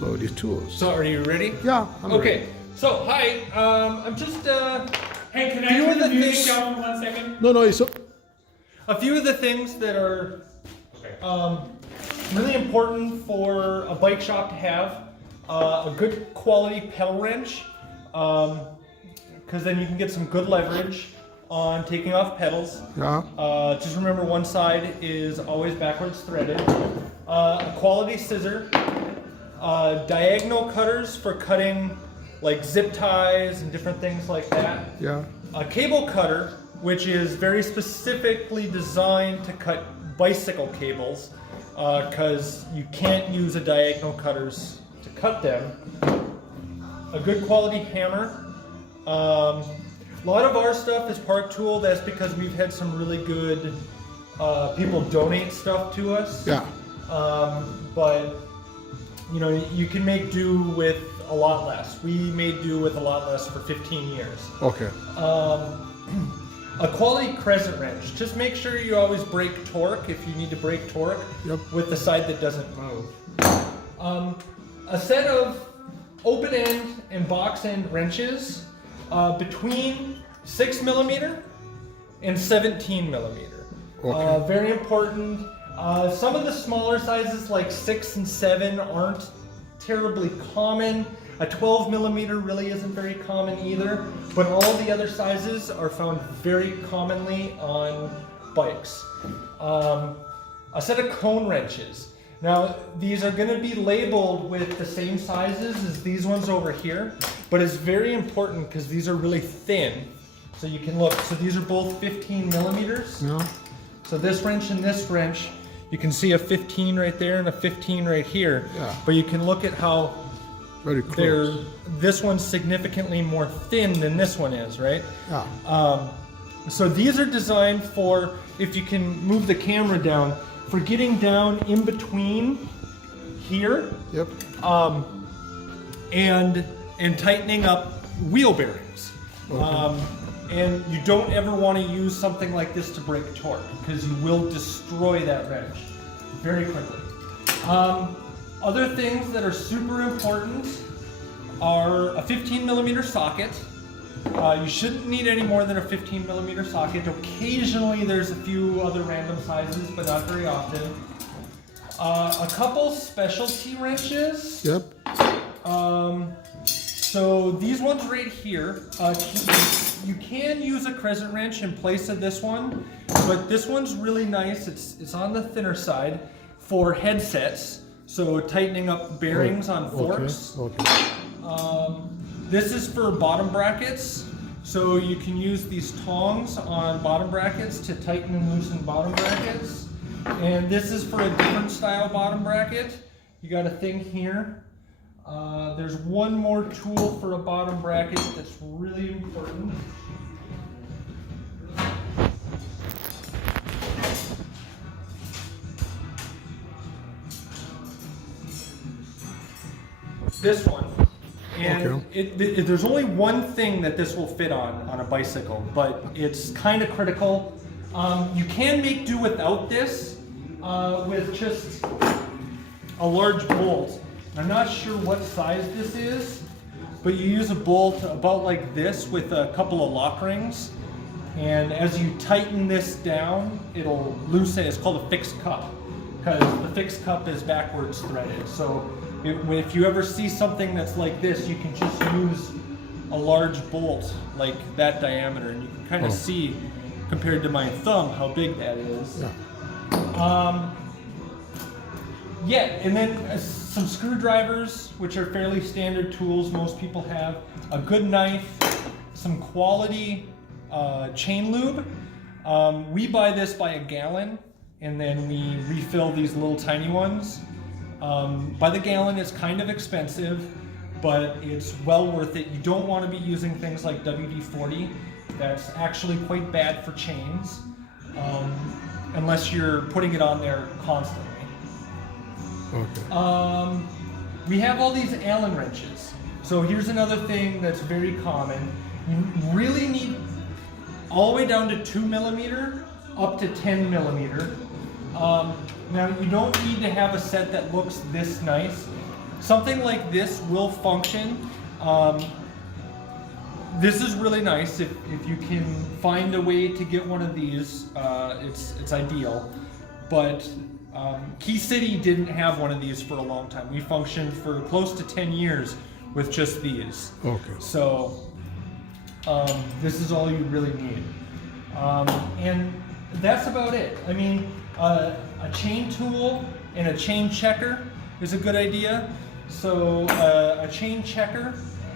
So these tools. So are you ready? Yeah. I'm Okay. ready. So hi, I'm just Hey, can I few turn of the the music things- down for 1 second? No, it's a few of the things that are Okay. really important for a bike shop to have. A good quality pedal wrench, because then you can get some good leverage on taking off pedals. yeah. Just remember one side is always backwards threaded. A quality scissor. Diagonal cutters for cutting like zip ties and different things like that. Yeah. A cable cutter, which is very specifically designed to cut bicycle cables, because you can't use a diagonal cutters to cut them. A good quality hammer. A lot of our stuff is Park Tool. That's because we've had some really good people donate stuff to us. Yeah. But you know, you can make do with a lot less. We made do with a lot less for 15 years. Okay. A quality crescent wrench. Just make sure you always break torque if you need to break torque with the side that doesn't move. A set of open end and box end wrenches between 6mm and 17mm. Okay. Very important. Some of the smaller sizes like 6 and 7 aren't terribly common. A 12mm really isn't very common either, but all the other sizes are found very commonly on bikes. A set of cone wrenches. Now, these are going to be labeled with the same sizes as these ones over here, but it's very important because these are really thin. So you can look, so these are both 15mm. Yeah. So this wrench and this wrench, you can see a 15 right there and a 15 right here. Yeah. But you can look at how Very close. this one's significantly more thin than this one is, right? Yeah. So these are designed for, if you can move the camera down, for getting down in between here Yep. and tightening up wheel bearings. And you don't ever want to use something like this to break torque because you will destroy that wrench very quickly. Other things that are super important are a 15mm socket. You shouldn't need any more than a 15mm socket. Occasionally there's a few other random sizes, but not very often. A couple specialty wrenches. Yep. So these ones right here, you can use a crescent wrench in place of this one, but this one's really nice. It's on the thinner side for headsets, so tightening up bearings on forks. Okay. This is for bottom brackets, so you can use these tongs on bottom brackets to tighten and loosen bottom brackets. And this is for a different style bottom bracket. You got a thing here. There's one more tool for a bottom bracket that's really important. This one. And there's only one thing that this will fit on a bicycle, but it's kind of critical. You can make do without this with just a large bolt. I'm not sure what size this is, but you use a bolt about like this with a couple of lock rings. And as you tighten this down, it'll loosen. It's called a fixed cup because the fixed cup is backwards threaded. So if you ever see something that's like this, you can just use a large bolt like that diameter, and you can kind of see compared to my thumb how big that is. Yeah. And then some screwdrivers, which are fairly standard tools most people have, a good knife, some quality chain lube. We buy this by a gallon, and then we refill these little tiny ones. By the gallon, it's kind of expensive, but it's well worth it. You don't want to be using things like WD-40. That's actually quite bad for chains, unless you're putting it on there constantly. Okay. We have all these Allen wrenches. So here's another thing that's very common. You really need all the way down to 2mm up to 10mm. Now you don't need to have a set that looks this nice. something like this will function. This is really nice. If you can find a way to get one of these, it's ideal. But Key City didn't have one of these for a long time. We functioned for close to 10 years with just these. Okay. So this is all you really need. And that's about it. I mean, a chain tool and a chain checker is a good idea. So a chain checker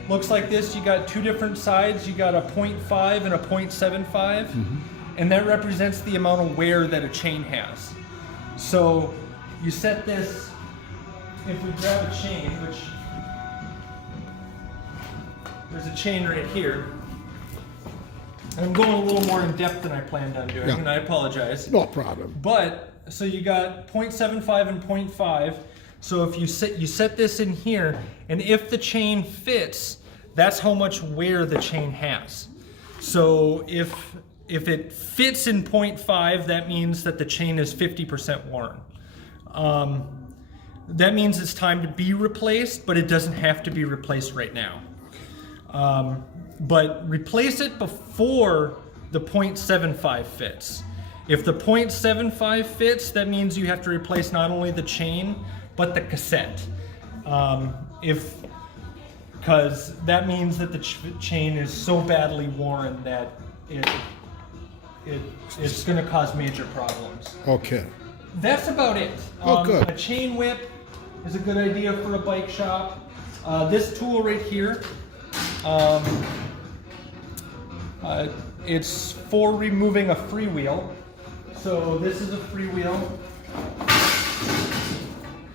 looks like this. You got two different sides. You got a 0.5 and a 0.75, and that represents the amount of wear that a chain has. So you set this, if we grab a chain, which there's a chain right here. And I'm going a little more in depth than I planned on doing, and I apologize. No problem. But, so you got 0.75 and 0.5. So if you set this in here, and if the chain fits, that's how much wear the chain has. So if it fits in 0.5, that means that the chain is 50% worn. That means it's time to be replaced, but it doesn't have to be replaced right now. But replace it before the 0.75 fits. If the 0.75 fits, that means you have to replace not only the chain, but the cassette. Because that means that the chain is so badly worn that it's going to cause major problems. Okay. That's about it. Good. A chain whip is a good idea for a bike shop. This tool right here, it's for removing a freewheel. So this is a freewheel.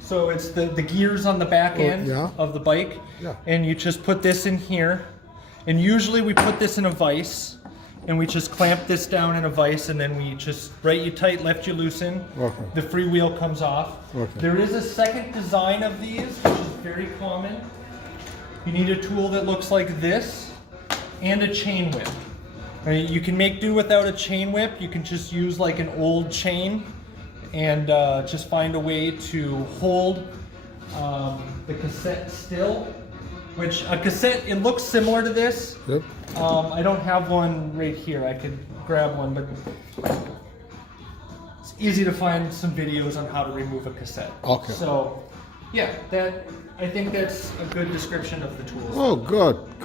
So it's the gears on the back end of the bike. Yeah. And you just put this in here. And usually we put this in a vise. And we just clamp this down in a vise, and then we just right you tight, left you loosen. Okay. The freewheel comes off. Okay. There is a second design of these, which is very common. You need a tool that looks like this, and a chain whip. You can make do without a chain whip. You can just use like an old chain, and just find a way to hold the cassette still. Which a cassette, it looks similar to this. Yep. I don't have one right here. I could grab one, but it's easy to find some videos on how to remove a cassette. Okay. So, yeah, I think that's a good description of the tools. Oh, good.